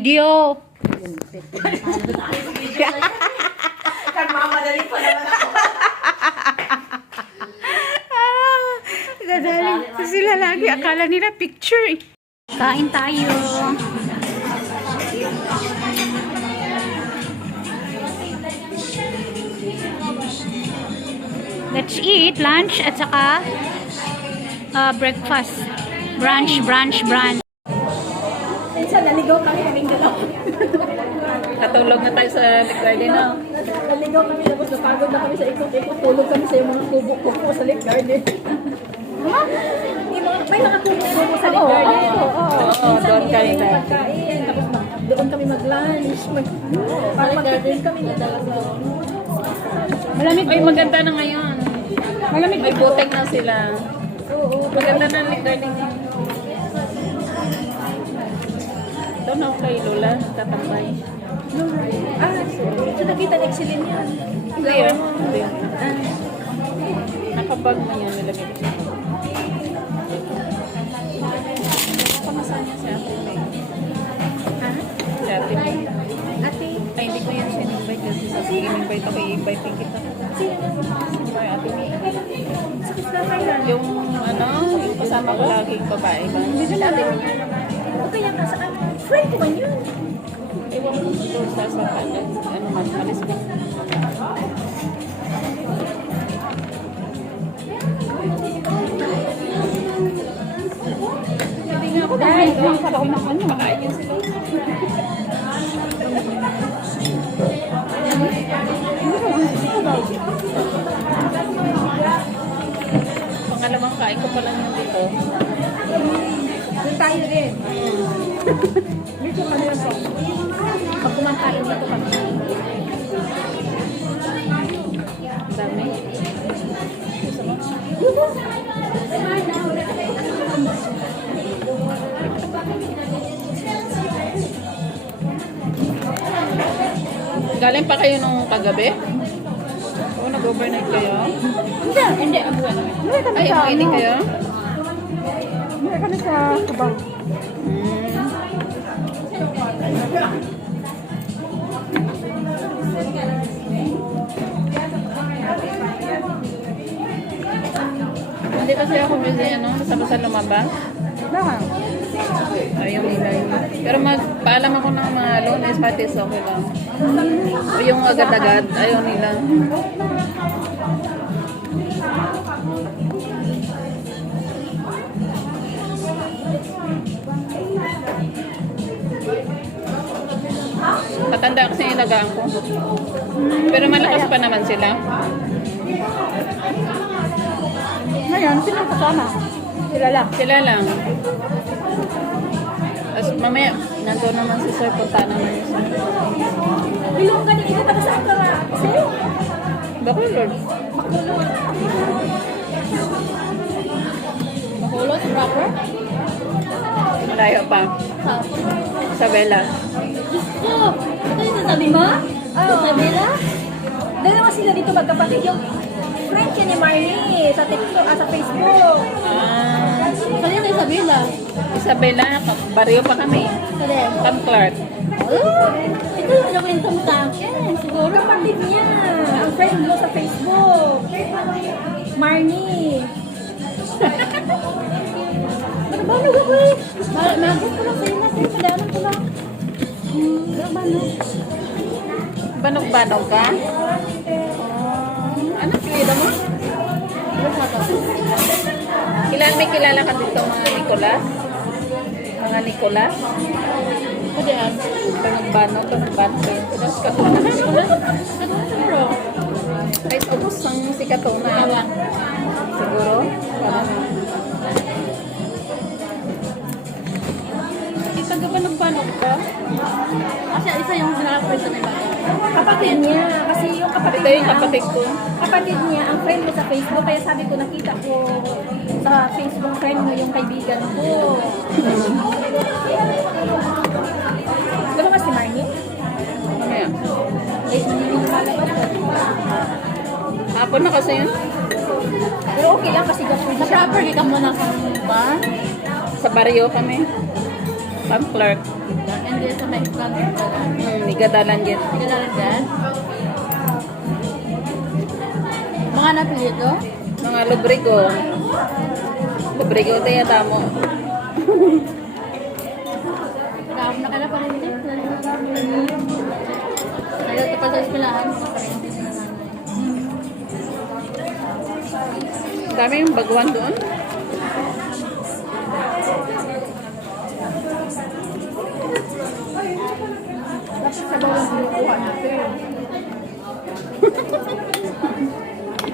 video. Nagmamadali pa naman ako. Dadali sila lagi. Akala nila picture eh. Kain tayo. Let's eat lunch at saka breakfast. Brunch. Minsan naligaw kami kaming dalawa. Katulog na tayo sa Lake Garden, no? Naligaw kami tapos napagod na kami sa ikot-ikot. Tulog kami sa yung mga kubo-kubo sa Lake Garden. May mga kubo-kubo sa Lake Garden. Oo, doon kami tayo. Pagkain. Tapos doon kami mag-lunch. Parang mag-garden kami na dalawa. Malamig. Ay, maganda na ngayon. Malamig. May puting na sila. Oo. Maganda na Lake Garden. Doon ako kay Lola, tatambay. So nakita ni Exilin yan. Hindi yun. Nakabag na yan nilagay ko. Kamasaan niya si Ate May. Si Ate May. Ate, Ay, hindi ko yan siya in-invite kasi sa in-invite ako, i-invite din kita. sino? Sino ba yung Ate May? Sakit na kaya. Yung yung kasama ko laging babae ba? Hindi na natin. O kaya ka saan? Friend ko man yun. Ewan ko doon sa kanan. Ano man, malis ko. Hindi nga ako dahil lang sa ako ng ano. Makain yun sila. Pangalawang kain ko pa lang yun dito. Doon tayo din. Dito kami lang po. Pag kumakain dito kami. Ang dami. Galing pa kayo nung kagabi? Oo, nag-overnight kayo? Hindi. Abuan. Ay, umuwi kayo? Hindi kami sa Sabang. Hindi kasi ako busy, basta lumabas. Bakit? Ayaw nila yun. Pero magpaalam ako ng mga Lunes, Martes, okay lang. O yung agad-agad, ayaw nila. Matanda kasi yung ilagaan ko. Pero malakas pa naman sila. Ngayon, sino kasama? Sila lang. Sila lang. Tapos mamaya, nandun naman si Sir, punta naman si Sir. Ilong ka dito tapos saan ka nga? Sa'yo? Bakulod. Makulot, proper? Malayo pa. Sa Bella. Gusto! Ito yung sasabi mo? Sa Bella? Dalawa sila dito magkapatid. Yung friend siya ni Marnie sa TikTok, sa Facebook. Kanina sa Isabela. Isabela, baryo pa kami. Saan? Camp Clark. Ito yung nakwento mo sa akin. Siguro kapatid niya. Ang friend mo sa Facebook. Marnie. Nagbanog ako eh. Magot ko lang sa'yo na sa'yo. Madaman ko lang. Nagbanog. Banog-banog ka? Ano, kilala mo? May kilala ka dito mga Nicolas? Mga Nicolas? Kasi yan. Banog-banog kayo. Tapos katuna. Siguro. Ay, ubos ang si Katuna. Siguro? Parang banog-banog ka? Kasi isa yung sinakakwento na iba. Kapatid niya. Kasi yung kapatid Ito yung kapatid ko. Kapatid niya, ang friend ko sa Facebook. Kaya sabi ko, nakita ko sa Facebook friend mo yung kaibigan ko. Diba ba si Marnie? Mamaya. Late na yung lalabas ko. Hapon na kasi yun. Pero okay lang kasi gapon siya. Proper, di ka muna sa bar. Sa baryo kami. Camp Clark. And din sa Mexican pala. Igadalan dyan. Nagalalan dyan? Mga napili ko? Mga lubrigo. Lubrigo tayo tamo. Nakala pa rin din. Nagalato pa sa eskwelahan. Dami yung baguhan doon. Dapat sa bawang binukuha natin.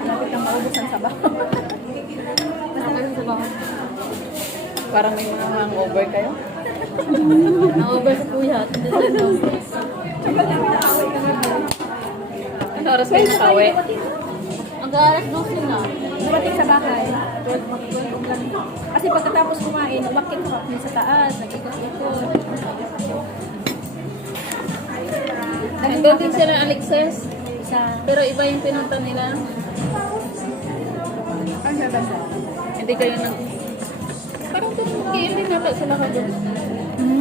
Dapat kang maubusan sa bawang. Basta kayo sa bawang. Parang may mga hangover kayo. Over sa kuya. Ano oras kayo nakawi? Ang alas 12 na. Dumating sa bahay. 12 lang. Kasi pagkatapos kumain, umakit ko kami sa taas. Nag-ikot-ikot. Nandun din sila Alexis. Isa. Pero iba yung pinunta nila. Ang ganda. Hindi kayo nag... Parang din din nata sila ka doon.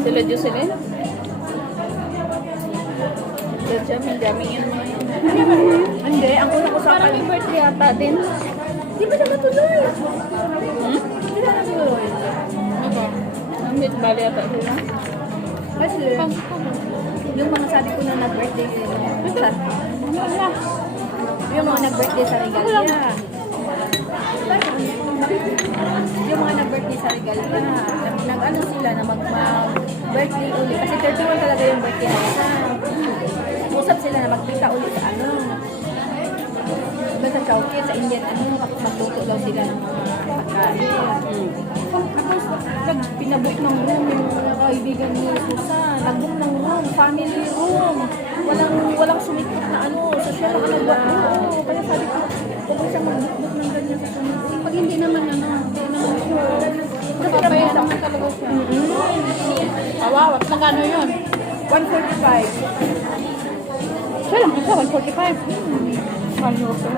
Sila Jocelyn. Sila Jamie yun mga yun. Hindi, ang una ko sa Parang may birthday ata din. Di ba na natuloy? Hmm? Di ba natuloy? Ano? Ang meet bali ata sila. Kasi, yung mga sabi ko na nag-birthday sa... Yung mga nag-birthday sa Regalia. Yung mga nag-birthday sa Regalia. Nag-ano sila na mag-birthday uli. Kasi 31 talaga yung birthday na isa. Usap sila na magkita uli sa ano. Diba sa Chowkit, sa Indian ano, magluto daw sila ng mga pagkain. Tapos, pinabook ng room yung kaibigan ni Susan. Nag-book ng room, family room. Walang sumikot na ano. So, siya lang ang nag-book. Oo, kaya sabi ko, huwag mo siya mag-book ng ganyan sa sunod. Pag hindi naman ano, hindi naman sure. Nakapaya naman talaga siya. Kawawa, magkano yun? 145. Siya lang isa, 145. Malyoso.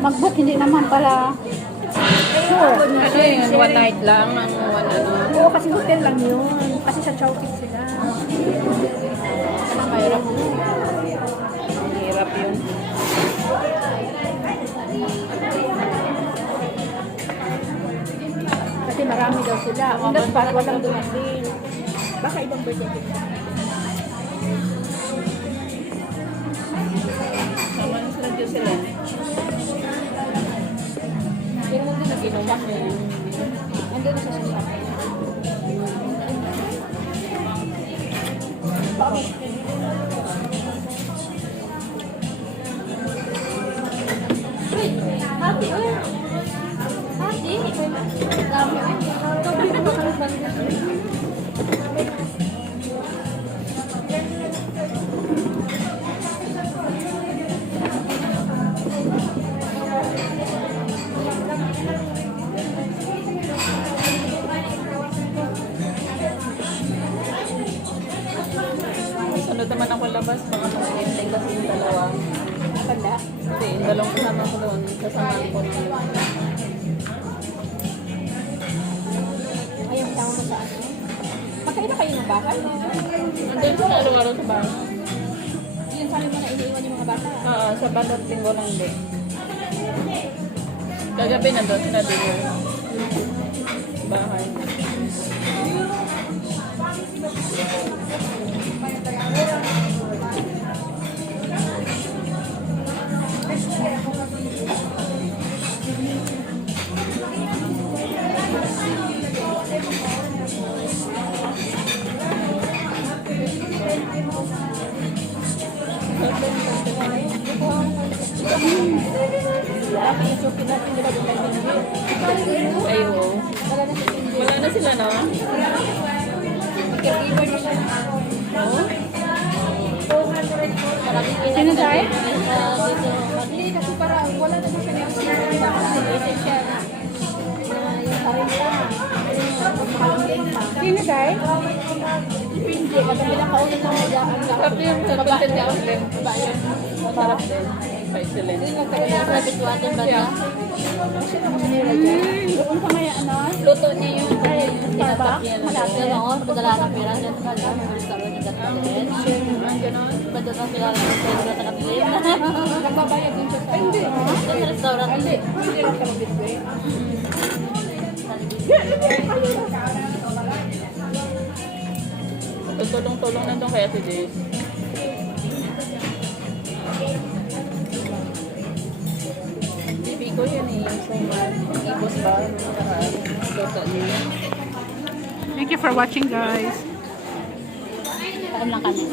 Mag-book, hindi naman para sure. Ano yun? One night lang? Ang one ano? Oo, kasi hotel lang yun. Kasi sa Chowkit sila. Mahirap. Mahirap yun. Kasi marami daw sila. On the spot, walang dumating. Baka ibang birthday. Sama na sila Jocelyn. Pero hindi na ginawa ko yun. Andun na sa susa. Hati, eh. Hati. Dami, eh. Sabi ko ba kami balik? Sunod naman ako labas. Baka mag-ending kasi yung dalawa. Kanda. Kasi yung dalawang kasama ko doon. Kasama ko na. Ayaw mo tawag mo sa ano? Pagkain na kayo ng bakal? Andun sila araw-araw sa bahay. Yun sabi mo na iniiwan yung mga bata. Sa Bandot Linggo lang din. Kagabi nandun sila din yung bahay. Ay, oo. Wala na sila, no? Sino tayo? Hindi kasi para wala na siya ngayon siya na yung sarili Sino tayo? Hindi, maganda lang kaulit ng mga Sarap yung kapatid niya. Sarap din. Excellent. Sa bituatin ba niya? Doon ka may ano? Luto niya yung Starbucks? Malapit. Oo, padala ng pera. Diyan sa kanya. May restaurant yung gano'n. ganon. Padala ng pera ng Pedro sa Kapilim. Nagbabayad din siya sa... Hindi. Sa restaurant. Hindi lang kami bitway. Tutulong-tulong na doon kaya si Jace. Bibi ko yun eh. So, ibos ba? Luto niya. Thank you for watching, guys. Kain lang kami.